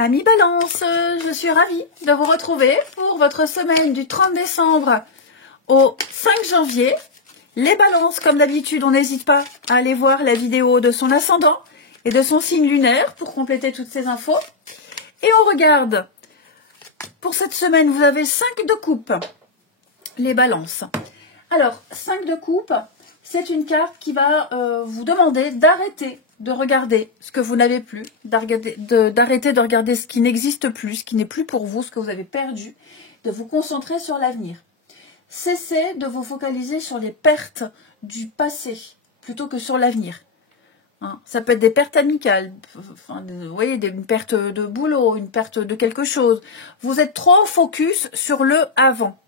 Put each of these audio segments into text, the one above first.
Amis Balance, je suis ravie de vous retrouver pour votre semaine du 30 décembre au 5 janvier. Les balances, comme d'habitude, on n'hésite pas à aller voir la vidéo de son ascendant et de son signe lunaire pour compléter toutes ces infos. Et on regarde, pour cette semaine, vous avez 5 de coupe, les balances. Alors, 5 de coupe, c'est une carte qui va vous demander d'arrêter de regarder ce que vous n'avez plus, d'arrêter de regarder ce qui n'existe plus, ce qui n'est plus pour vous, ce que vous avez perdu, de vous concentrer sur l'avenir. Cessez de vous focaliser sur les pertes du passé plutôt que sur l'avenir. Hein, ça peut être des pertes amicales, enfin, vous voyez, une perte de boulot, une perte de quelque chose. Vous êtes trop focus sur le avant.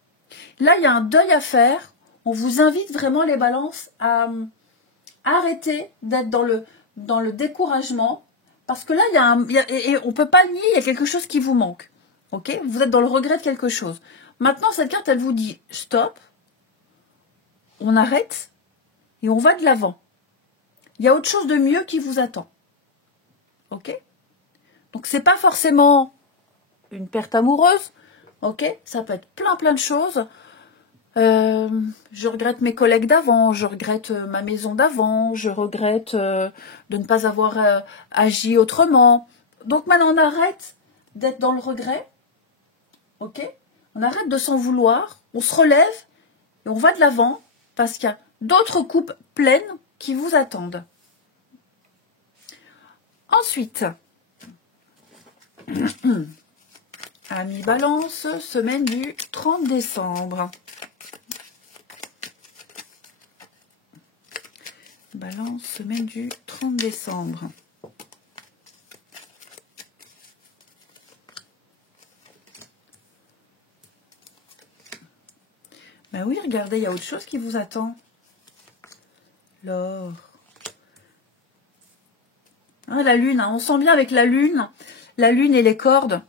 Là, il y a un deuil à faire. On vous invite vraiment, les balances, à arrêter d'être dans le découragement, parce que là, et on ne peut pas nier, il y a quelque chose qui vous manque. Ok, vous êtes dans le regret de quelque chose. Maintenant, cette carte, elle vous dit stop, on arrête et on va de l'avant. Il y a autre chose de mieux qui vous attend. Ok, donc c'est pas forcément une perte amoureuse. Ok, ça peut être plein de choses. Je regrette mes collègues d'avant, je regrette ma maison d'avant, je regrette de ne pas avoir agi autrement. Donc maintenant, on arrête d'être dans le regret, ok? On arrête de s'en vouloir, on se relève et on va de l'avant parce qu'il y a d'autres coupes pleines qui vous attendent. Ensuite, Amis Balance, semaine du 30 décembre. Balance, semaine du 30 décembre. Ben oui, regardez, il y a autre chose qui vous attend. L'or. Hein, la lune, hein, on sent bien avec la lune et les cordes.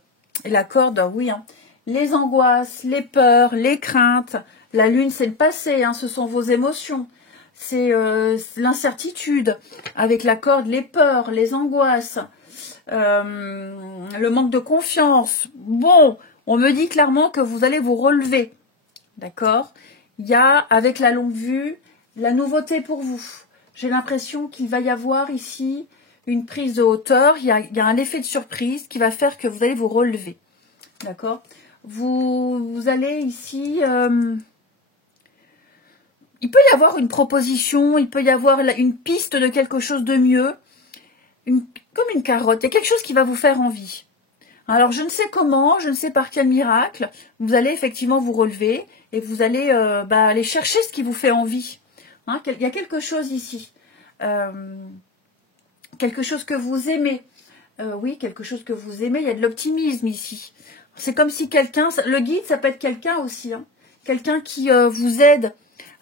Et la corde, oui. Hein, les angoisses, les peurs, les craintes. La lune, c'est le passé, hein, ce sont vos émotions. C'est l'incertitude, avec la corde, les peurs, les angoisses, le manque de confiance. Bon, on me dit clairement que vous allez vous relever, d'accord? Il y a, avec la longue vue, la nouveauté pour vous. J'ai l'impression qu'il va y avoir ici une prise de hauteur, il y a un effet de surprise qui va faire que vous allez vous relever, d'accord? Vous allez ici... il peut y avoir une proposition, il peut y avoir une piste de quelque chose de mieux, comme une carotte. Il y a quelque chose qui va vous faire envie. Alors, je ne sais comment, je ne sais par quel miracle, vous allez effectivement vous relever et vous allez aller chercher ce qui vous fait envie. Hein, il y a quelque chose ici. Quelque chose que vous aimez. Oui, quelque chose que vous aimez. Il y a de l'optimisme ici. C'est comme si quelqu'un... Le guide, ça peut être quelqu'un aussi. Hein, quelqu'un qui vous aide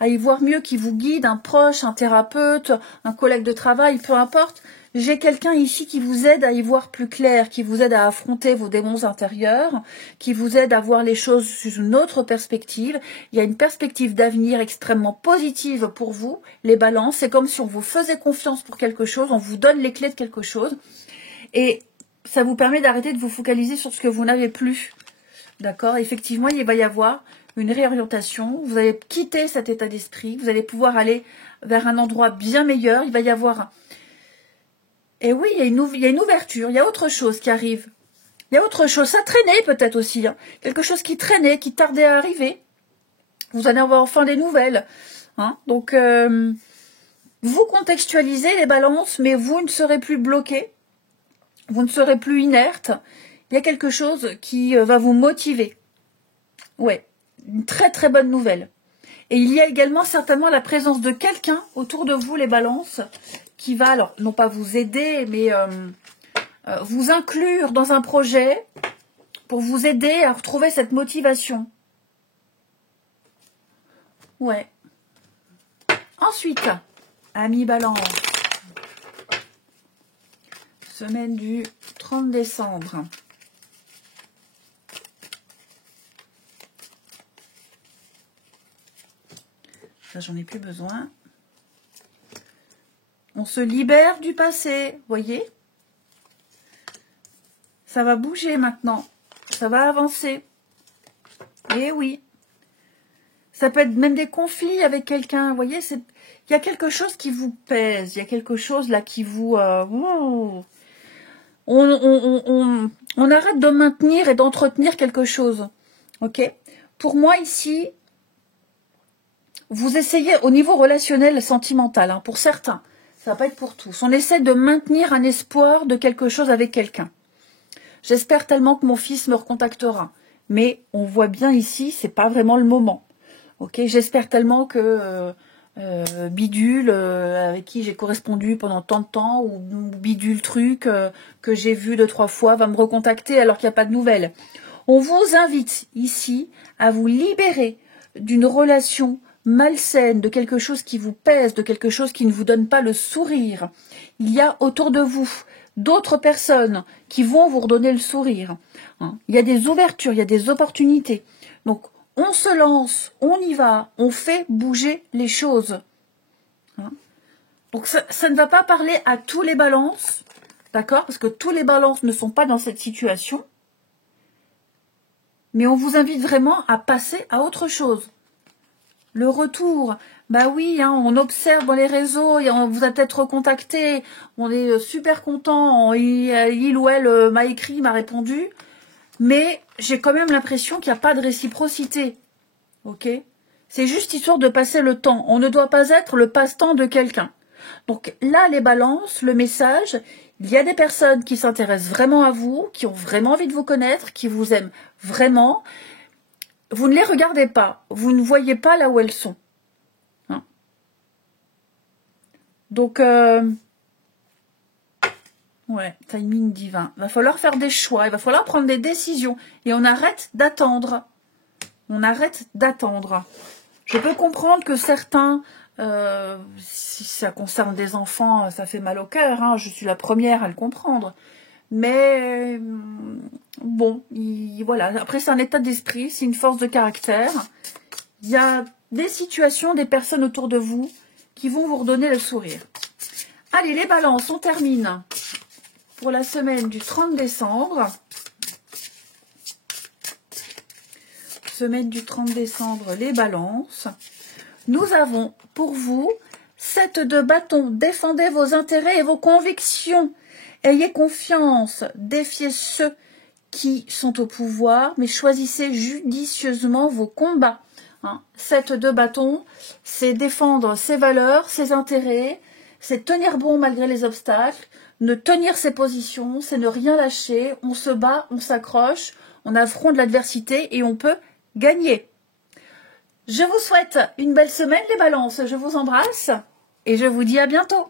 à y voir mieux, qui vous guide, un proche, un thérapeute, un collègue de travail, peu importe. J'ai quelqu'un ici qui vous aide à y voir plus clair, qui vous aide à affronter vos démons intérieurs, qui vous aide à voir les choses sous une autre perspective. Il y a une perspective d'avenir extrêmement positive pour vous, les balances. C'est comme si on vous faisait confiance pour quelque chose, on vous donne les clés de quelque chose. Et ça vous permet d'arrêter de vous focaliser sur ce que vous n'avez plus. D'accord? Effectivement, il va y avoir une réorientation, vous allez quitter cet état d'esprit, vous allez pouvoir aller vers un endroit bien meilleur, il va y avoir... Et oui, il y a une ouverture, il y a autre chose qui arrive. Il y a autre chose, ça traînait peut-être aussi, hein. Quelque chose qui traînait, qui tardait à arriver. Vous allez avoir enfin des nouvelles. Hein. Donc, vous contextualisez les balances, mais vous ne serez plus bloqué, vous ne serez plus inerte. Il y a quelque chose qui va vous motiver. Ouais. Une très bonne nouvelle. Et il y a également certainement la présence de quelqu'un autour de vous, les balances, qui va, alors, non pas vous aider, mais vous inclure dans un projet pour vous aider à retrouver cette motivation. Ouais. Ensuite, Amis Balance, semaine du 30 décembre. Ça, j'en ai plus besoin. On se libère du passé, voyez? Ça va bouger maintenant. Ça va avancer. Et oui. Ça peut être même des conflits avec quelqu'un. Vous voyez, il y a quelque chose qui vous pèse. Il y a quelque chose là qui vous... on arrête de maintenir et d'entretenir quelque chose. Ok? Pour moi ici, vous essayez au niveau relationnel sentimental, hein, pour certains, ça va pas être pour tous. On essaie de maintenir un espoir de quelque chose avec quelqu'un. J'espère tellement que mon fils me recontactera. Mais on voit bien ici, c'est pas vraiment le moment. Ok, j'espère tellement que Bidule, avec qui j'ai correspondu pendant tant de temps, ou Bidule truc que j'ai vu 2-3 fois, va me recontacter alors qu'il n'y a pas de nouvelles. On vous invite ici à vous libérer d'une relation malsaine, de quelque chose qui vous pèse, de quelque chose qui ne vous donne pas le sourire. Il y a autour de vous d'autres personnes qui vont vous redonner le sourire. Il y a des ouvertures, il y a des opportunités. Donc, on se lance, on y va, on fait bouger les choses. Donc, ça ne va pas parler à tous les balances, d'accord? Parce que tous les balances ne sont pas dans cette situation. Mais on vous invite vraiment à passer à autre chose. Le retour, bah oui, hein, on observe dans les réseaux, et on vous a peut-être recontacté, on est super content, il ou elle m'a écrit, m'a répondu, mais j'ai quand même l'impression qu'il n'y a pas de réciprocité, ok? C'est juste histoire de passer le temps, on ne doit pas être le passe-temps de quelqu'un. Donc là, les balances, le message, il y a des personnes qui s'intéressent vraiment à vous, qui ont vraiment envie de vous connaître, qui vous aiment vraiment. Vous ne les regardez pas, vous ne voyez pas là où elles sont. Hein. Donc, ouais, timing divin. Il va falloir faire des choix, il va falloir prendre des décisions. Et on arrête d'attendre. On arrête d'attendre. Je peux comprendre que certains, si ça concerne des enfants, ça fait mal au cœur. Hein, je suis la première à le comprendre. Mais bon, voilà. Après, c'est un état d'esprit, c'est une force de caractère. Il y a des situations, des personnes autour de vous qui vont vous redonner le sourire. Allez, les balances, on termine pour la semaine du 30 décembre. Semaine du 30 décembre, les balances. Nous avons pour vous 7 de bâton. Défendez vos intérêts et vos convictions. Ayez confiance, défiez ceux qui sont au pouvoir, mais choisissez judicieusement vos combats. 7 de bâton, c'est défendre ses valeurs, ses intérêts, c'est tenir bon malgré les obstacles, ne tenir ses positions, c'est ne rien lâcher, on se bat, on s'accroche, on affronte l'adversité et on peut gagner. Je vous souhaite une belle semaine les balances, je vous embrasse et je vous dis à bientôt.